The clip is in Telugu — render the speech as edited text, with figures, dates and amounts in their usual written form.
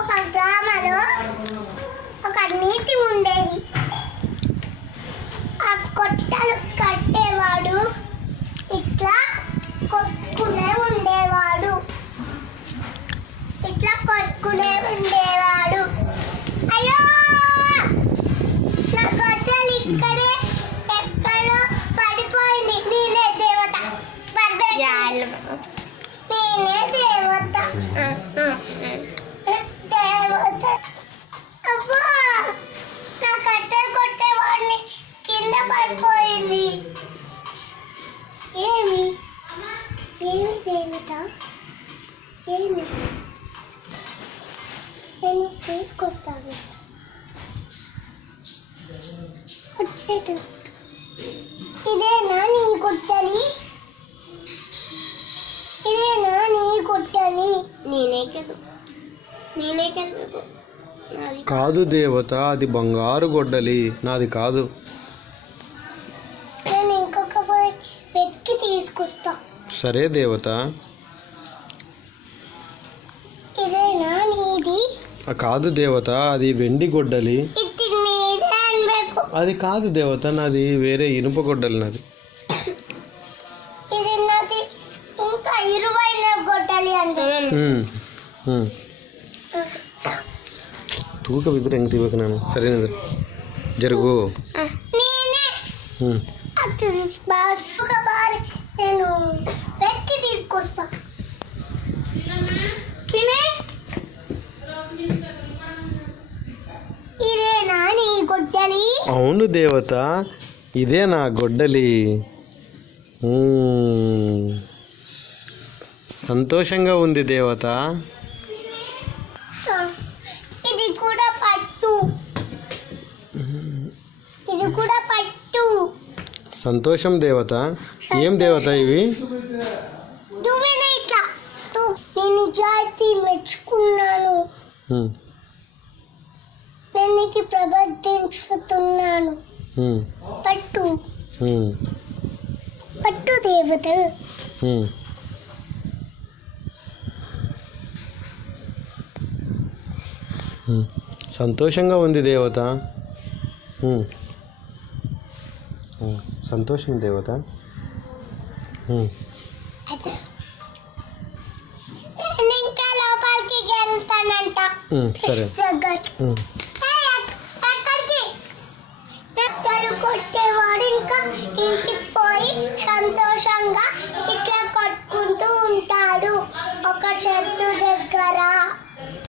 ఒక గ్రామంలో ఒక నీతి ఉండేది. ఆ కొట్టలు కట్టేవాడు ఇట్లా కొట్టుకునే ఉండేవాడు. అయ్యో నా కొట్టలు ఇక్కడే ఎక్కడో పడిపోయింది. నేనే దేవత. అబ్బా నా కట్టెలు కొట్టేవాడిని కింద పడిపోయింది. ఏమి ఏమి దేవత ఏమి నేను తీసుకొస్తాను వచ్చేట. ఇదేనా నీ కొట్టలి? ఇదేనా నీ కొట్టలి? నేనే కదా కాదు దేవత, అది బంగారు గొడ్డలి, నాది కాదు. నేను ఇంకొక వెతికి తీసుకొస్తా. సరే దేవత. ఇదేనా నీది? కాదు దేవత, అది వెండి గొడ్డలి. ఇది మీదే అన్ಬೇಕು. అది కాదు దేవత, నాది వేరే ఇనుప గొడ్డలి నాది. ఇది నాది ఇంకా ఇరువైన గొడ్డలి అంటే. తూక విధులు ఎంగ తీవక నేను. సరే జరుగు. నేనే నేను వెతికి తీసుకొస్తా. ఇదేనా నీ గొడ్డలి? అవును దేవత, ఇదే నా గొడ్డలి. సంతోషంగా ఉంది దేవత. ఇది కూడా పట్టు. సంతోషం దేవత. ఏం దేవత ఇవి? నేను జాతి మెచ్చుకున్నాను. నేను నీకు ప్రవర్తించుతున్నాను. పట్టు దేవత. సంతోషంగా ఉంది దేవత. సంతోషం దేవత. ఇంకా లోపలికి వెళ్తానంట. సరే. కొట్టేవాడు ఇంకా ఇంటికి పోయి సంతోషంగా ఇట్లా కొట్టుకుంటూ ఉంటాడు. ఒక చెట్టు